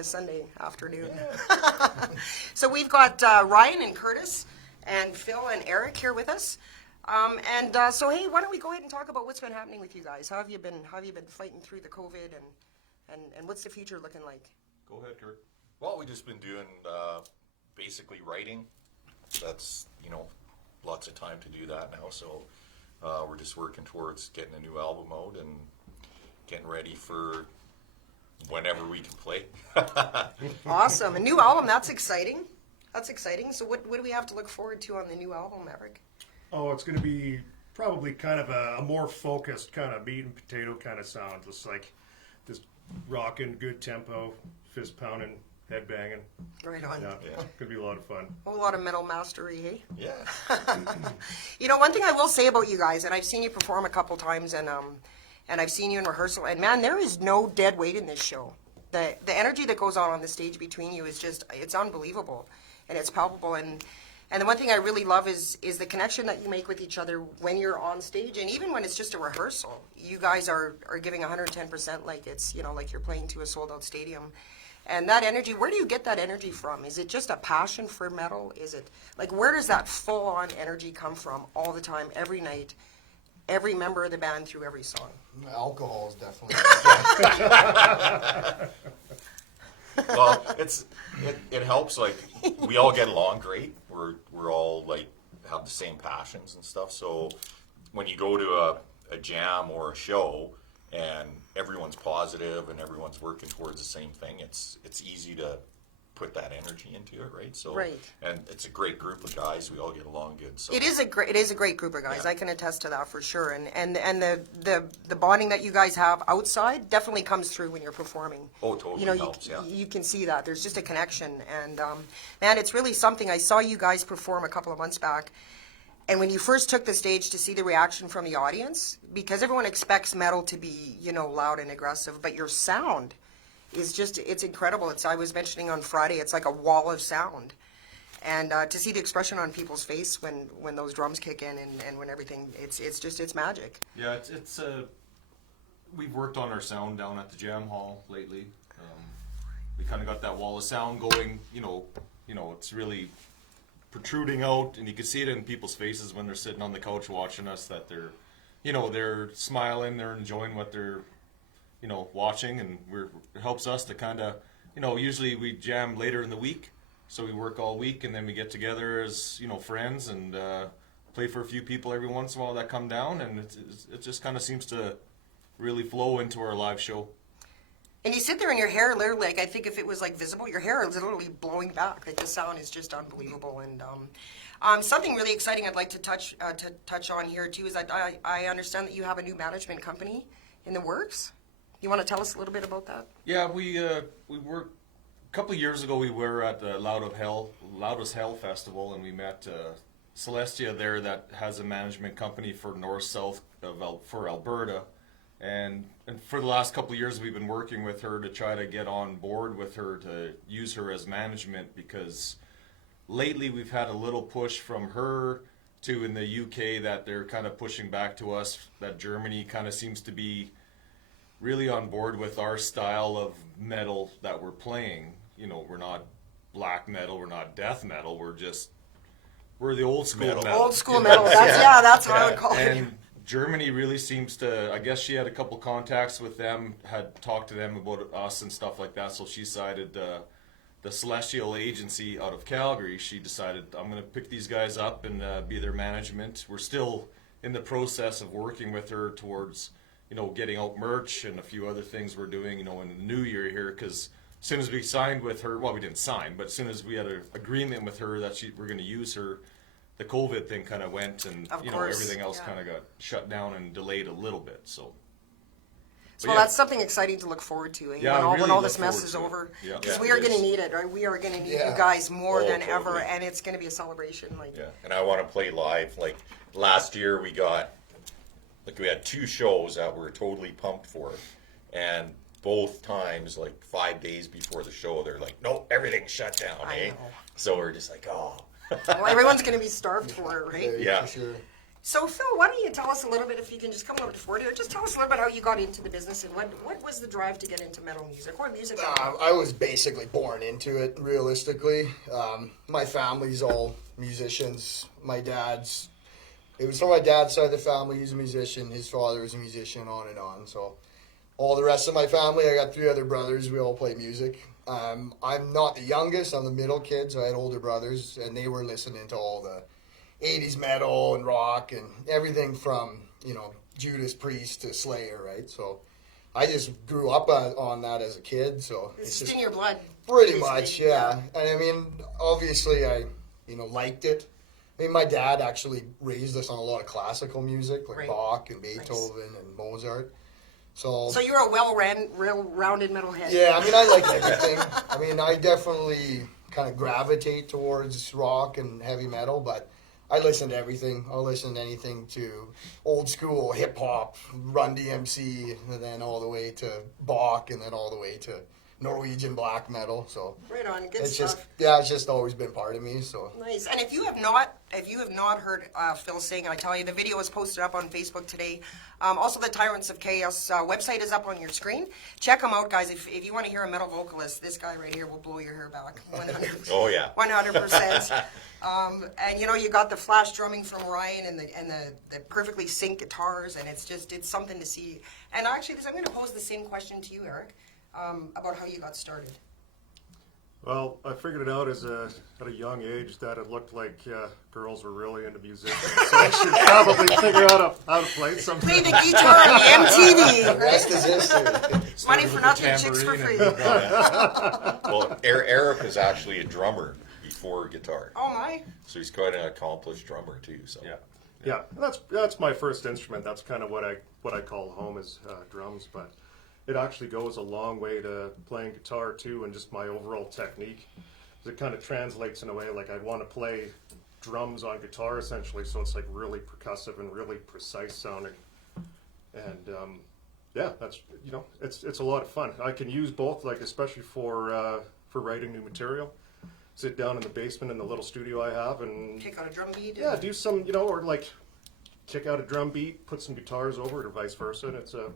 a Sunday afternoon. So we've got Ryan and Curtis and Phil and Eric here with us. So hey, why don't we go ahead and talk about what's been happening with you guys? How have you been fighting through the COVID and what's the future looking like? Go ahead, Kurt. Well, we've just been doing basically writing. That's, lots of time to do that now. So we're just working towards getting a new album out and getting ready for whenever we can play. Awesome. A new album, that's exciting. So what do we have to look forward to on the new album, Eric? Oh, it's going to be probably kind of a more focused kind of meat and potato kind of sound. Just like this rocking, good tempo, fist pounding, head banging. Right on. Yeah. Could be a lot of fun. A whole lot of metal mastery, hey? Yeah. One thing I will say about you guys, and I've seen you perform a couple times, and I've seen you in rehearsal, and man, there is no dead weight in this show. The energy that goes on the stage between you is just, it's unbelievable, and it's palpable, and the one thing I really love is the connection that you make with each other when you're on stage, and even when it's just a rehearsal. You guys are giving 110% like it's, like you're playing to a sold-out stadium. And that energy, where do you get that energy from? Is it just a passion for metal? Is it, where does that full-on energy come from all the time, every night, every member of the band through every song? Alcohol is definitely... Well, it helps. We all get along great. We're all have the same passions and stuff. So when you go to a jam or a show and everyone's positive and everyone's working towards the same thing, it's easy to put that energy into it, right? So, right. And it's a great group of guys. We all get along good. So it is a great group of guys. Yeah. I can attest to that for sure. And the bonding that you guys have outside definitely comes through when you're performing. Oh, totally helps. Yeah. You can see that there's just a connection, and man, it's really something. I saw you guys perform a couple of months back. And when you first took the stage, to see the reaction from the audience, because everyone expects metal to be, loud and aggressive, but your sound is just, it's incredible. I was mentioning on Friday, it's like a wall of sound. And to see the expression on people's face when those drums kick in and when everything, it's magic. Yeah, we've worked on our sound down at the Jam Hall lately. We kind of got that wall of sound going, it's really protruding out, and you can see it in people's faces when they're sitting on the couch watching us, that they're smiling, they're enjoying what they're watching, and it helps us to kind of, usually we jam later in the week, so we work all week, and then we get together as friends and play for a few people every once in a while that come down, and it just kind of seems to really flow into our live show. And you sit there and your hair literally, I think if it was visible, your hair is literally blowing back. The sound is just unbelievable. And something really exciting I'd like to touch on here too is that I understand that you have a new management company in the works. You want to tell us a little bit about that? Yeah, we were a couple of years ago. We were at the Loud as Hell festival, and we met Celestia there that has a management company for north-south for Alberta. And for the last couple of years, we've been working with her to try to get on board with her to use her as management, because lately we've had a little push from her to in the UK that they're kind of pushing back to us, that Germany kind of seems to be really on board with our style of metal that we're playing. We're not black metal, we're not death metal, we're the old school metal. Old school metal, that's how I would call it. Germany really seems to, I guess she had a couple contacts with them, had talked to them about us and stuff like that, so she decided, the Celestial Agency out of Calgary, she decided, I'm going to pick these guys up and be their management. We're still in the process of working with her towards, getting out merch and a few other things we're doing, in the new year here, because as soon as we signed with her, well, we didn't sign, but as soon as we had an agreement with her that we're going to use her, the COVID thing kind of went, and everything else kind of got shut down and delayed a little bit. So that's something exciting to look forward to. When all this mess is over, because we are going to need it. Right? We are going to need you guys more than ever, and it's going to be a celebration. And I want to play live. Last year, we had 2 shows that we're totally pumped for, and both times, 5 days before the show, they're like, "No, everything's shut down." I know. So we're just like, oh. Well, everyone's going to be starved for it, right? Yeah. For sure. So Phil, why don't you tell us a little bit, if you can just come over to Ford here, just tell us a little bit how you got into the business and what was the drive to get into metal music? What music? I was basically born into it, realistically. My family's all musicians. It was from my dad's side of the family. He's a musician. His father was a musician, on and on. So all the rest of my family, I got 3 other brothers. We all play music. I'm not the youngest. I'm the middle kid, so I had older brothers, and they were listening to all the 80s metal and rock and everything from, Judas Priest to Slayer, right? So I just grew up on that as a kid. So It's just in your blood. pretty basically. much, yeah. And I mean, obviously I, liked it. I mean, my dad actually raised us on a lot of classical music, like Right. Bach and Beethoven and Mozart. So So you're a well-rounded metalhead. yeah, I mean, I like everything. I mean, I definitely kind of gravitate towards rock and heavy metal, but I listen to everything. I'll listen to anything to old school hip hop, Run DMC, and then all the way to Bach, and then all the way to Norwegian black metal. So Right on, good it's stuff. it's just always been part of me. So Nice. And if you have not heard Phil sing, I tell you, the video is posted up on Facebook today. Also, the Tyrants of Chaos website is up on your screen. Check them out, guys. If you want to hear a metal vocalist, this guy right here will blow your hair back. 100%. Oh, yeah. 100%. And you got the flash drumming from Ryan and the perfectly synced guitars, and it's something to see. And actually, I'm going to pose the same question to you, Eric, about how you got started. Well, I figured it out at a young age that it looked like girls were really into music. So I should probably figure out how to play something. Play the guitar on MTV. the rest is history. Money for nothing, chicks for free. Well, Eric is actually a drummer before guitar, Oh my. so he's quite an accomplished drummer too. So Yeah. Yeah, that's my first instrument. That's kind of what I call home is drums, but it actually goes a long way to playing guitar too, and just my overall technique. It kind of translates in a way like I'd want to play drums on guitar essentially, so it's like really percussive and really precise sounding. And yeah, that's it's a lot of fun. I can use both, like especially for writing new material. Sit down in the basement in the little studio I have and Kick on a drum beat. yeah, do some, or like kick out a drum beat, put some guitars over it, or vice versa. And it's a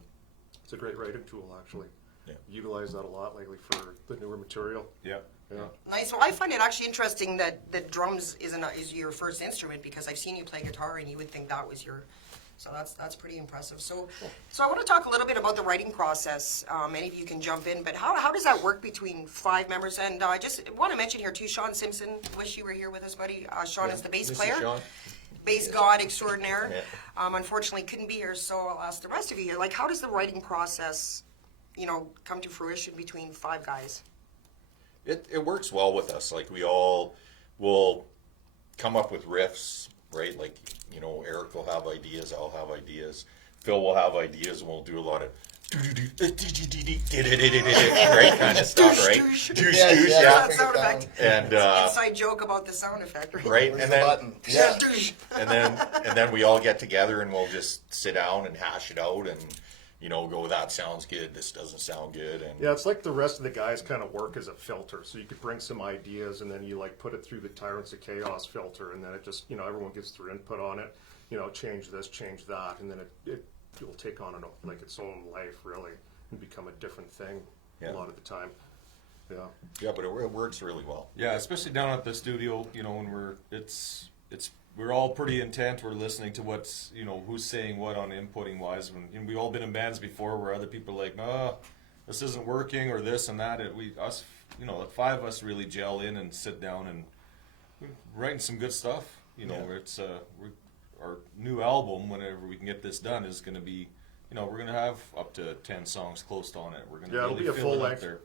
great writing tool, actually. Yeah. Utilize that a lot lately for the newer material. Yeah. Yeah. Nice. Well, I find it actually interesting that the drums is your first instrument, because I've seen you play guitar and you would think that was your. So that's pretty impressive. So I want to talk a little bit about the writing process. Any of you can jump in, but how does that work between 5 members? And I just want to mention here too, Sean Simpson. Wish you were here with us, buddy. Sean is the bass Mrs. player. Sean. Bass god extraordinaire. Yeah. Unfortunately, couldn't be here, so I'll ask the rest of you here. Like, how does the writing process, come to fruition between 5 guys? It works well with us. Like, we all will come up with riffs, right? Like, Eric will have ideas, I'll have ideas, Phil will have ideas, and we'll do a lot of right kind of stuff, right? That sound effect. And Inside joke about the sound effect, right? right, Where's and the then button? Yeah. and then we all get together and we'll just sit down and hash it out and go, that sounds good, this doesn't sound good, and Yeah, it's like the rest of the guys kind of work as a filter. So you could bring some ideas and then you like put it through the Tyrants of Chaos filter, and then it just, everyone gives their input on it. Change this, change that, and then it will take on like its own life really and become a different thing Yeah. a lot of the time. Yeah. yeah, but it works really well. Yeah, especially down at the studio, when we're all pretty intent. We're listening to what's, who's saying what on inputting wise. When we've all been in bands before where other people are like, this isn't working or this and that. The 5 of us really gel in and sit down and we're writing some good stuff. It's our new album, whenever we can get this done, is going to be, we're going to have up to 10 songs close on it. We're going to Yeah, it'll really be a fill it up full-length. there.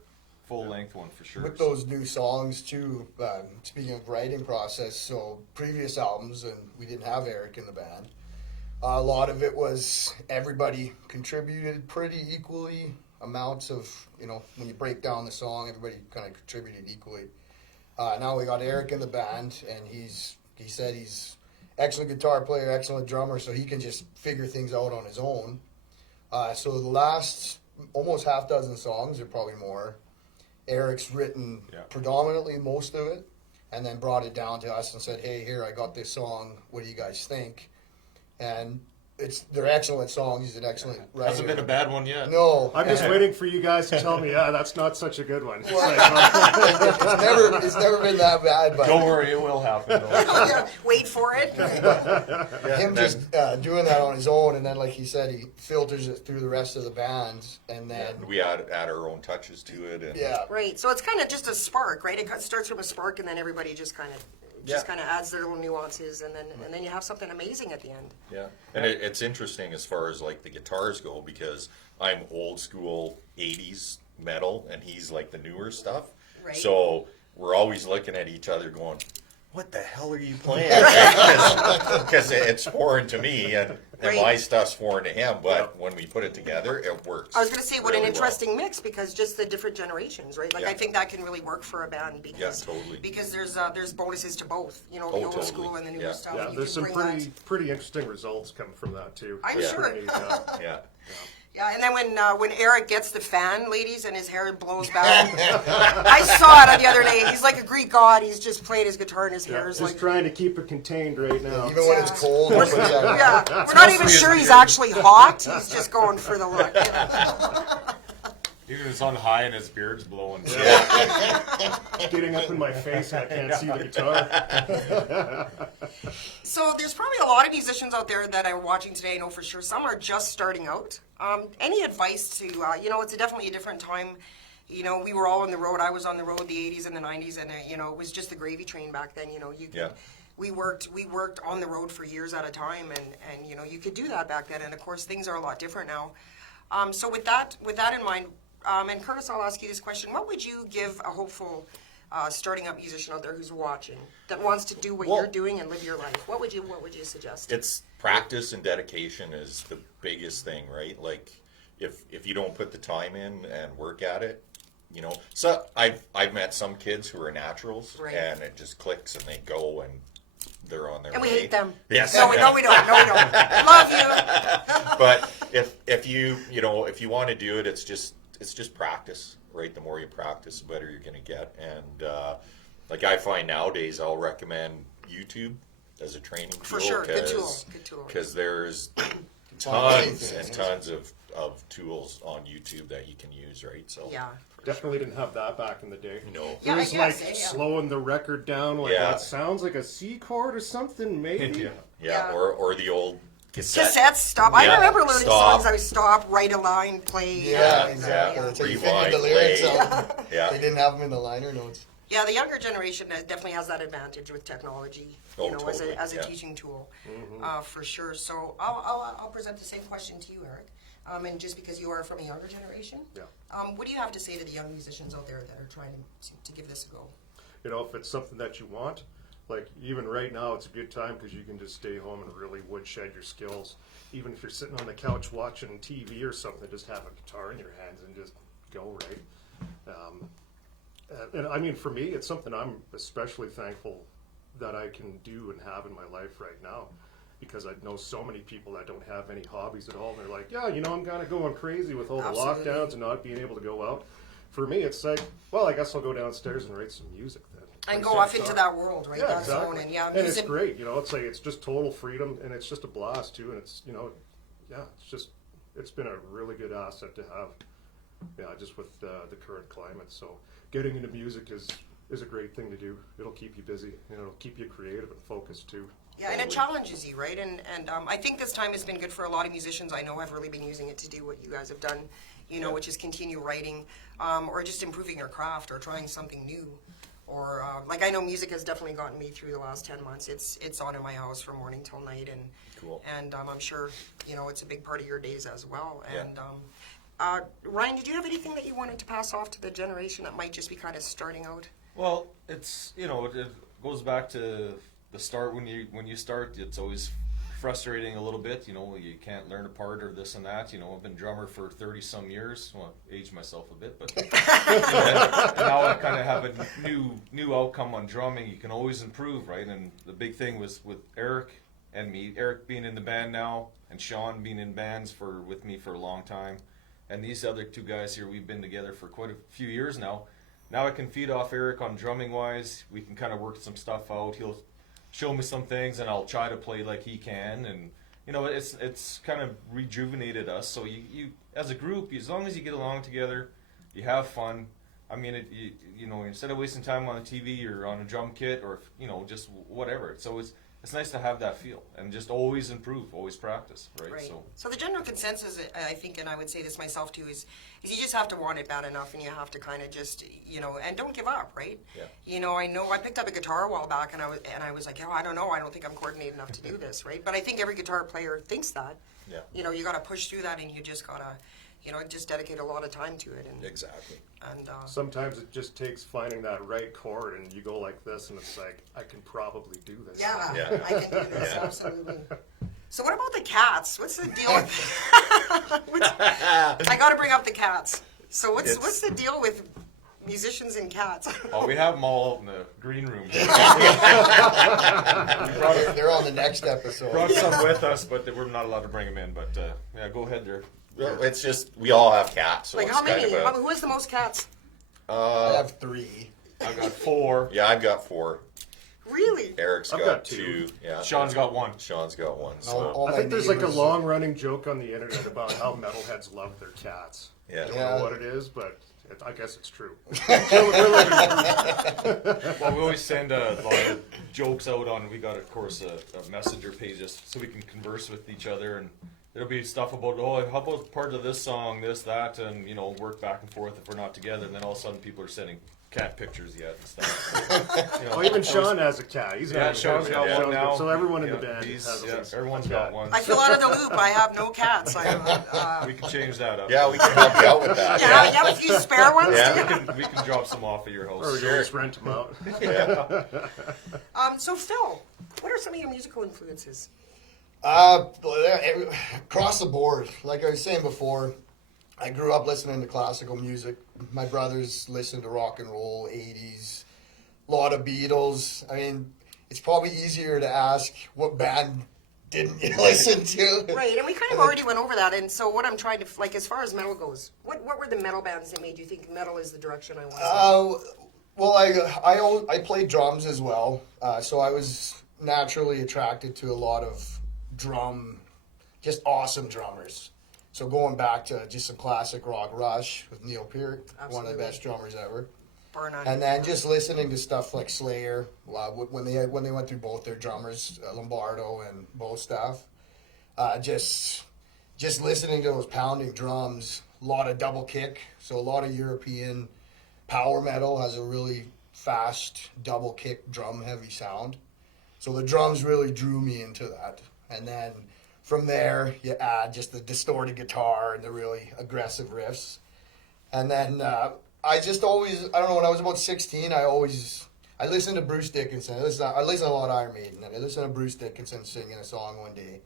Full-length one for sure. With those new songs too, speaking of writing process, so previous albums, and we didn't have Eric in the band, a lot of it was everybody contributed pretty equally, amounts of, when you break down the song, everybody kind of contributed equally. Now we got Eric in the band, and he said he's excellent guitar player, excellent drummer, so he can just figure things out on his own. So the last almost half dozen songs, or probably more, Eric's written predominantly most of it, and then brought it down to us and said, hey, here, I got this song, what do you guys think? and they're excellent songs. He's an excellent writer. Hasn't been a bad one yet. No, I'm just waiting for you guys to tell me, yeah, that's not such a good one. It's like, it's never been that bad. But Don't worry, it will happen. Though. Yeah, wait for it. him just doing that on his own, and then like he said, he filters it through the rest of the bands, and then We add our own touches to it. And yeah. Right. So it's kind of just a spark, right? It starts from a spark, and then everybody just kind of adds their little nuances, and then you have something amazing at the end. Yeah, and it's interesting as far as like the guitars go, because I'm old school 80s metal and he's like the newer stuff. Right. So we're always looking at each other going, what the hell are you playing? Because it's foreign to me and Right. my stuff's foreign to him, but when we put it together, it works. I was going to say, what an really well. interesting mix, because just the different generations, right? Like, Yeah. I think that can really work for a band, because totally. because there's bonuses to both, the old totally. school and the newer Yeah. stuff. yeah, You there's can some bring pretty interesting results come from that too. I'm It's sure. pretty neat, Yeah. Yeah, and then when Eric gets the fan, ladies, and his hair blows back, I saw it the other day. He's like a Greek god. He's just playing his guitar, and his hair is just like. trying to keep it contained right now. Even when it's cold, or whatever. Yeah, we're not even sure he's actually hot. He's just going for the look. Even it's on high and his beard's blowing. Getting up in my face and I can't see the guitar. So there's probably a lot of musicians out there that are watching today. I know for sure. Some are just starting out. Any advice to, it's definitely a different time. We were all on the road. I was on the road the 80s and the 90s, and it was just the gravy train back then. We worked on the road for years at a time, and you could do that back then. And of course, things are a lot different now. So with that in mind, and Curtis, I'll ask you this question: what would you give a hopeful starting up musician out there who's watching that wants to do what Well- you're doing and live your life? What would you suggest? It's practice and dedication is the biggest thing, right? Like if you don't put the time in and work at it, So I've met some kids who are naturals, Right. and it just clicks and they go and they're on their And we way. hate them. Yes. No, we don't. Love you. But if you want to do it, it's just practice, right? The more you practice, the better you're going to get. And like I find nowadays, I'll recommend YouTube as a training tool. For sure. Good tool. Because there's tons anything, and tons of tools on YouTube that you can use, right? So Yeah. Definitely didn't have that back in the day. Yeah, I There's guess, like yeah. slowing the record down, like Yeah. that sounds like a C chord or something, maybe. Yeah. Yeah, Yeah. or the old cassette. Cassettes, stop. I Yeah, remember learning stop. songs. I would stop, write a line, play. Yeah, Yeah, exactly. yeah. That's how you Rewind, figured the lyrics play. out. Yeah. They didn't have them in the liner notes. Yeah, the younger generation definitely has that advantage with technology, Oh, as totally, a yeah. teaching tool, for sure. So I'll present the same question to you, Eric. And just because you are from a younger generation, Yeah. what do you have to say to the young musicians out there that are trying to give this a go? If it's something that you want, like even right now, it's a good time because you can just stay home and really woodshed your skills. Even if you're sitting on the couch watching TV or something, just have a guitar in your hands and just go, right? And I mean, for me, it's something I'm especially thankful that I can do and have in my life right now. Because I know so many people that don't have any hobbies at all. And they're like, yeah, I'm kind of going crazy with all the Absolutely. lockdowns and not being able to go out. For me, it's like, well, I guess I'll go downstairs and write some music then. And Play go off some into guitar. that world, right? Yeah, that exactly. zone, and it's music. great, it's like, it's just total freedom, and it's just a blast too, and it's, it's been a really good asset to have, just with the current climate. So getting into music is a great thing to do. It'll keep you busy, it'll keep you creative and focused too. Yeah, and it challenges you, right? And I think this time has been good for a lot of musicians. I know have really been using it to do what you guys have done, which is continue writing, or just improving your craft, or trying something new. Or like I know music has definitely gotten me through the last 10 months. It's on in my house from morning till night, and Cool. And I'm sure it's a big part of your days as well. Yeah. And Ryan, did you have anything that you wanted to pass off to the generation that might just be kind of starting out? Well, it's it goes back to the start. When you start, it's always frustrating a little bit. You can't learn a part or this and that. I've been drummer for 30 some years. Well, I've aged myself a bit, but now I kind of have a new outcome on drumming. You can always improve, right? And the big thing was with Eric and me. Eric being in the band now, and Sean being in bands with me for a long time, and these other two guys here, we've been together for quite a few years now. Now I can feed off Eric on drumming wise. We can kind of work some stuff out. He'll show me some things, and I'll try to play like he can. And you know, it's kind of rejuvenated us. So you as a group, as long as you get along together, you have fun. I mean, you know, instead of wasting time on a TV or on a drum kit or, you know, just whatever. So it's nice to have that feel and just always improve, always practice, right? Right. So the general consensus, I think, and I would say this myself too, is you just have to want it bad enough, and you have to kind of just, you know, and don't give up, right? Yeah. You know I picked up a guitar a while back, and I was like, oh, I don't know, I don't think I'm coordinated enough to do this, right? But I think every guitar player thinks that. Yeah. You know, you got to push through that, and you just gotta, you know, just dedicate a lot of time to it. And Exactly. And Sometimes it just takes finding that right chord, and you go like this, and it's like, I can probably do this. yeah, Yeah. I can do this, absolutely. So what about the cats? What's the deal with? I got to bring up the cats. So what's the deal with musicians and cats? Oh, we have them all in the green room. They're on the next episode. Brought some with us, but we're not allowed to bring them in. But yeah, go ahead there. Well, it's just we all have cats. So Like it's how many? Kind of Who has the most cats? I have 3. I've got 4. yeah, I've got 4. Really? Eric's I've got got 2. two. Yeah. Sean's got 1. Sean's got 1. All- So all I my think there's like a neighbors- long-running joke on the internet about how metalheads love their cats. yeah. I don't Yeah. know what it is, but I guess it's true. Well, we always send a lot of jokes out on. We got, of course, a messenger page just so we can converse with each other, and there'll be stuff about, oh, how about part of this song, this, that, and you know, work back and forth if we're not together. And then all of a sudden, people are sending cat pictures yet and stuff. You know, Oh, even Sean has a cat. He's Yeah, got Sean's got Yeah. one now. So everyone in Yeah, the band he's- has yeah, a everyone's cat. got one. I feel out of the loop. I have no cats. We can change that up. Yeah, we can help you out with that. Yeah, you have a few spare ones. Yeah. too? We can drop some off at your Or house. you just rent them out. Yeah. So Phil, what are some of your musical influences? Across the board. Like I was saying before, I grew up listening to classical music. My brothers listened to rock and roll, 80s, a lot of Beatles. I mean, it's probably easier to ask what band didn't you listen to? Right, and we kind of already went over that. And so what I'm trying to, like, as far as metal goes, what were the metal bands that made you think metal is the direction I want? Well, I played drums as well, so I was naturally attracted to a lot of just awesome drummers. So going back to just some classic rock, Rush with Neil Peart, one of Absolutely. the best drummers ever. Bar none. And then just listening to stuff like Slayer, when they went through both their drummers, Lombardo and Bostaph, just listening to those pounding drums, a lot of double kick, so a lot of European power metal has a really fast double kick drum heavy sound. So the drums really drew me into that. And then from there, you add just the distorted guitar and the really aggressive riffs. And then I just always, I don't know, when I was about 16, I listened to Bruce Dickinson. I listened to a lot of Iron Maiden, and I listened to Bruce Dickinson singing a song one day.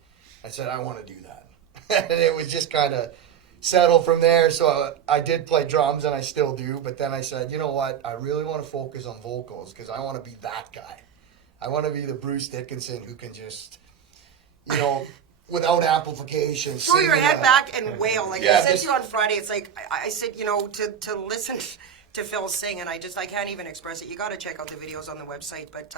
I said, I want to do that. And it was just kind of settled from there. So I did play drums, and I still do. But then I said, you know what? I really want to focus on vocals because I want to be that guy. I want to be the Bruce Dickinson who can just, you know, without amplification. Throw your sing head that. back and wail. Like Yeah. I said to you on Friday, it's like, I said, you know, to listen to Phil sing, and I can't even express it. You got to check out the videos on the website. But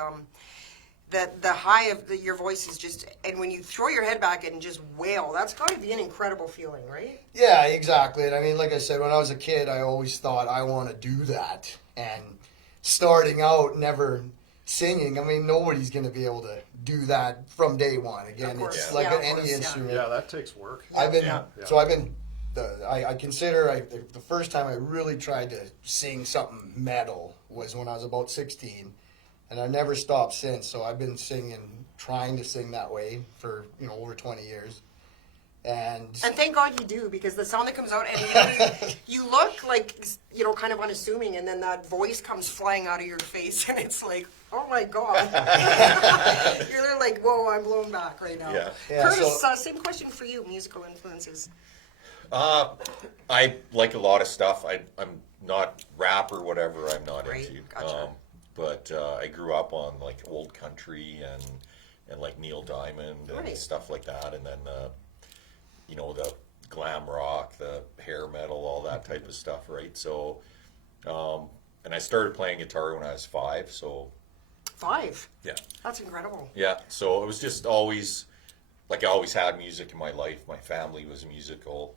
the high of your voice is just, and when you throw your head back and just wail, that's got to be an incredible feeling, right? Yeah, exactly. And I mean, like I said, when I was a kid, I always thought I want to do that. And starting out, never singing, I mean, nobody's going to be able to do that from day one. Again, Of course. it's Yeah. like Yeah, of any course, yeah. instrument. Yeah, that takes work. I've been, Yeah. so I've been, I consider the first time I really tried to sing something metal was when I was about 16. And I never stopped since. So I've been trying to sing that way for, you know, over 20 years. And thank God you do, because the sound that comes out, and you look like, you know, kind of unassuming, and then that voice comes flying out of your face, and it's like, oh my God. You're like, whoa, I'm blown back right now. Yeah. Yeah, Curtis, so- same question for you, musical influences. I like a lot of stuff. I'm not rap or whatever. I'm not Right, into. gotcha. But I grew up on like old country and like Neil Diamond and Right. stuff like that, and then you know, the glam rock, the hair metal, all that type of stuff, right? So, and I started playing guitar when I was 5. So 5. yeah. That's incredible. Yeah, so it was just always like I always had music in my life. My family was musical,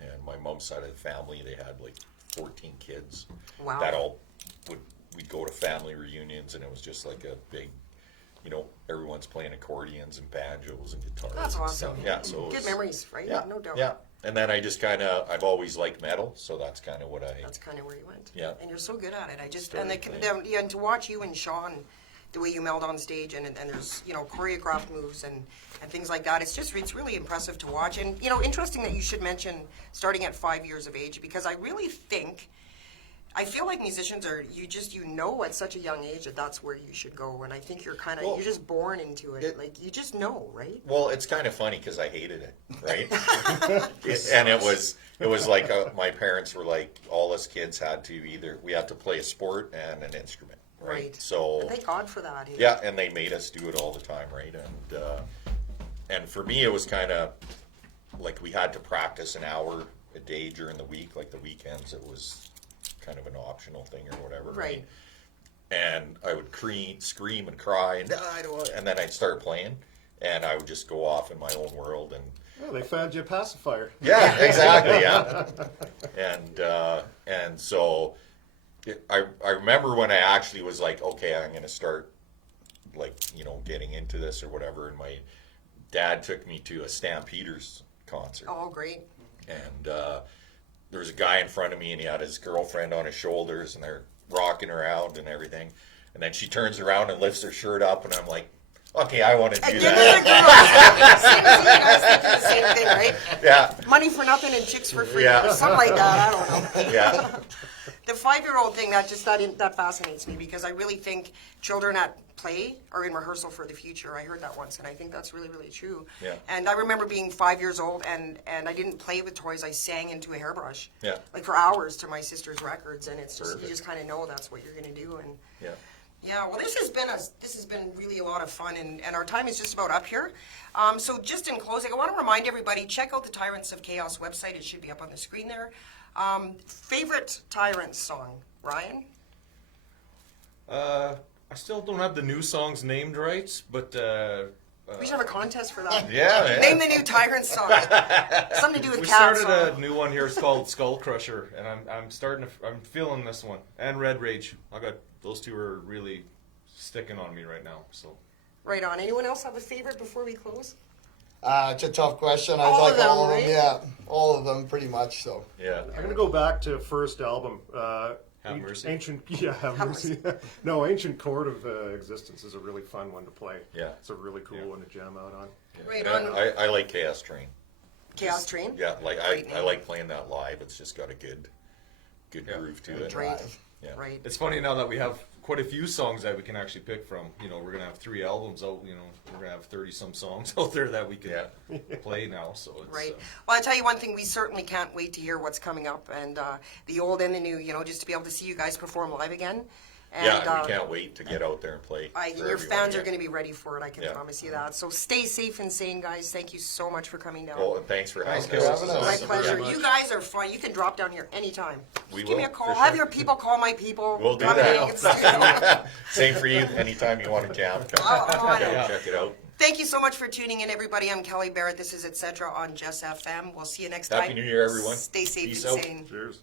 and my mom's side of the family, they had like 14 kids. Wow. That all we'd go to family reunions, and it was just like a big, everyone's playing accordions and banjos and guitars. That's and awesome. stuff. Yeah, so it Good was- memories, right? Yeah, No doubt. Yeah, and then I just I've always liked metal, so that's kind of what I. That's kind of where you went. Yeah. And you're so good at it. I just Started and to watch you and Sean, the way you meld on stage, and there's choreographed moves and things like that. It's really impressive to watch. And interesting that you should mention starting at 5 years of age, because I really think. I feel like musicians are, at such a young age that that's where you should go. And I think you're Well, you're just born into it. Like, you just know, right? Well, it's kind of funny because I hated it, right? And it was like my parents were like, all us kids had to play a sport and an instrument, right? So Thank God for that. yeah, and they made us do it all the time, right? And for me, it was kind of like we had to practice an hour a day during the week. Like the weekends, it was kind of an optional thing or whatever, Right. And I would scream and cry, and then I'd start playing, and I would just go off in my own world. And Well, they found you a pacifier. yeah, exactly, yeah. And so I remember when I actually was like, okay, I'm going to start getting into this or whatever. And my dad took me to a Stampeders concert. Oh, great. And there was a guy in front of me, and he had his girlfriend on his shoulders, and they're rocking around and everything. And then she turns around and lifts her shirt up, and I'm like, okay, I want to do that. Same as you guys think the same thing, right? Yeah, Money for nothing and chicks for free. Yeah. Or something like that. I don't know. yeah, The 5-year-old thing, that fascinates me, because I really think children at play are in rehearsal for the future. I heard that once, and I think that's really, really true. Yeah. And I remember being 5 years old, and I didn't play with toys. I sang into a hairbrush. Yeah. Like for hours to my sister's records, and it's just Perfect. you just kind of know that's what you're going to do. And yeah. yeah, well, this has been really a lot of fun, and our time is just about up here. So just in closing, I want to remind everybody, check out the Tyrants of Chaos website. It should be up on the screen there. Favorite Tyrants song, Ryan? I still don't have the new songs named right, but We should have a contest for that. Yeah, man. Name the new Tyrant song. Something to do with we cats. started a new one here. It's called Skull Crusher, and I'm feeling this one, and Red Rage. Those two are really sticking on me right now. So Right on. Anyone else have a favorite before we close? It's a tough question. I All like of them, all of right? them. Yeah, all of them pretty much. So Yeah. I'm gonna go back to first album. Have Mercy. Have Mercy. No, Ancient Chord of Existence is a really fun one to play. Yeah. It's a really cool one to jam out on. Right And on. I like Chaos Train. Chaos Train? Yeah, like Great I name. like playing that live. It's just got a good groove to it. Right. Drive. Yeah. Right. it's funny now that we have quite a few songs that we can actually pick from. We're gonna have 3 albums out. We're gonna have 30-some songs out there that we can play now. So it's, Right. Well, I tell you one thing, we certainly can't wait to hear what's coming up, and the old and the new, just to be able to see you guys perform live again. And, Yeah, we can't wait to get out there and play. for your everyone, fans yeah. are going to be ready for it, I can Yeah. promise you that. So stay safe and sane, guys. Thank you so much for coming down. Oh, and thanks for having for us. having This is us. My awesome. pleasure. very You much. guys are fun. You can drop down here anytime. We Just give me a will, call. for Have sure. your people call my people. We'll do Come that. in, it's- you know. Same for you. Anytime you want to jam, come Oh, yeah. check it out. Thank you so much for tuning in, everybody. I'm Kelly Barrett. This is Etc. on JessFM. We'll see you next time. Happy New Year, everyone. Stay safe Peace and out. sane. Cheers.